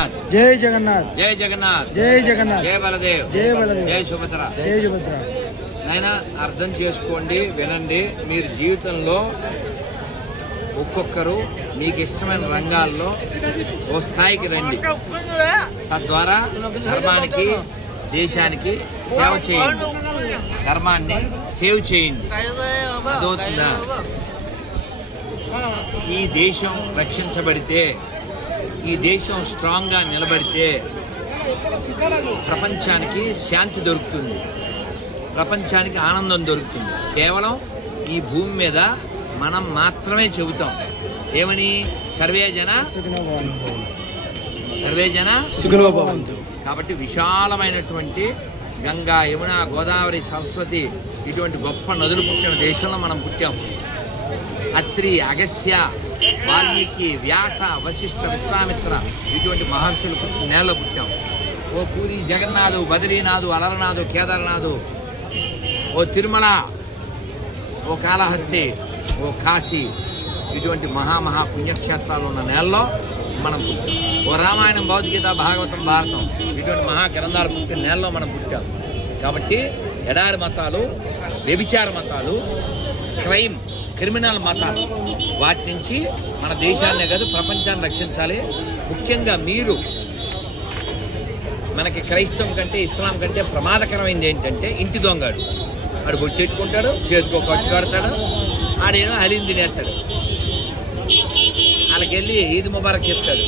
జగన్నాథ్ జై జగన్నాథ్ జై జగన్నాథ్ జై జగన్నాథ్ జై బలదేవ్ జై బలదేవ్ జై సుభద్ర జై సుభద్ర. నాయనా అర్థం చేసుకోండి, వినండి. మీరు జీవితంలో ఒక్కొక్కరు మీకు ఇష్టమైన రంగాల్లో ఓ స్థాయికి రండి. తద్వారా ధర్మానికి దేశానికి సేవ చేయండి, ధర్మాన్ని సేవ్ చేయండి. అదవుతుందా? ఈ దేశం రక్షించబడితే, ఈ దేశం స్ట్రాంగ్గా నిలబడితే ప్రపంచానికి శాంతి దొరుకుతుంది, ప్రపంచానికి ఆనందం దొరుకుతుంది. కేవలం ఈ భూమి మీద మనం మాత్రమే చెబుతాం ఏమని, సర్వే జన సుఖినో భవంతు. కాబట్టి విశాలమైనటువంటి గంగా, యమున, గోదావరి, సరస్వతి ఇటువంటి గొప్ప నదులు పుట్టిన దేశంలో మనం పుట్టాం. అత్రి, అగస్త్య, వాల్మీకి, వ్యాస, వశిష్ఠ, విశ్వామిత్ర ఇటువంటి మహర్షులు పుట్టిన నేలలో పుట్టాం. ఓ పూరి జగన్నాథు, బద్రీనాథు, అలరనాథు, కేదార్నాథు, ఓ తిరుమల, ఓ కాళహస్తి, ఓ కాశీ ఇటువంటి మహామహా పుణ్యక్షేత్రాలు ఉన్న నేలలో మనం పుట్టాం. ఓ రామాయణం, భగవద్గీత, భాగవతం, భారతం ఇటువంటి మహా గ్రంథాలు పుట్టిన నేలలో మనం పుట్టాం. కాబట్టి ఎడారి మతాలు, వ్యభిచార మతాలు, క్రిమినల్ మతాలు, వాటి నుంచి మన దేశాన్నే కాదు ప్రపంచాన్ని రక్షించాలి. ముఖ్యంగా మీరు, మనకి క్రైస్తవం కంటే ఇస్లాం కంటే ప్రమాదకరమైంది ఏంటంటే ఇంటి దొంగడు. ఆడు బొట్టెట్టుకుంటాడు, చేతికో కట్టు కడతాడు, ఆడేమో హలీం తినేస్తాడు. వాళ్ళకెళ్ళి ఈద్ ముబారక్ చెప్తాడు,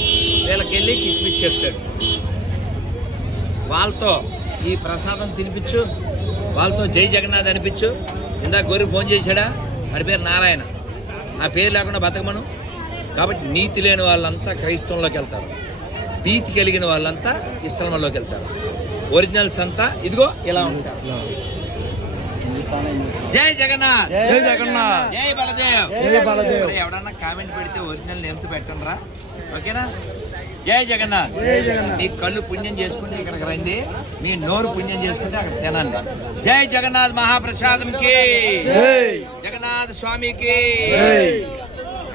వీళ్ళకెళ్ళి కిస్మిస్ చెప్తాడు. వాళ్ళతో ఈ ప్రసాదం తినిపించు, వాళ్ళతో జై జగన్నాథ్ అనిపించు. ఇందాక గోరి ఫోన్ చేశాడా, వాడి పేరు నారాయణ, ఆ పేరు లేకుండా బతకమను. కాబట్టి నీతి లేని వాళ్ళంతా క్రైస్తవంలోకి వెళ్తారు, భీతి కలిగిన వాళ్ళంతా ఇస్లాంలోకి వెళ్తారు. ఒరిజినల్స్ అంతా ఇదిగో ఇలా ఉంటారు. జై జగన్నాథ్, జై జగన్నాథ్, జై బలదేవ్, జై బలదేవ్. ఎవడన్నా కామెంట్ పెడితే ఒరిజినల్ నేమ్తో పెట్టండి రా, ఓకేనా? జై జగన్నాథ్. జై జగన్నాథ్. మీ కళ్ళు పుణ్యం చేసుకుంటే ఇక్కడికి రండి, మీ నోరు పుణ్యం చేసుకుంటే అక్కడ తినండి. జై జగన్నాథ్ మహాప్రసాదంకి, జగన్నాథ్ స్వామికి.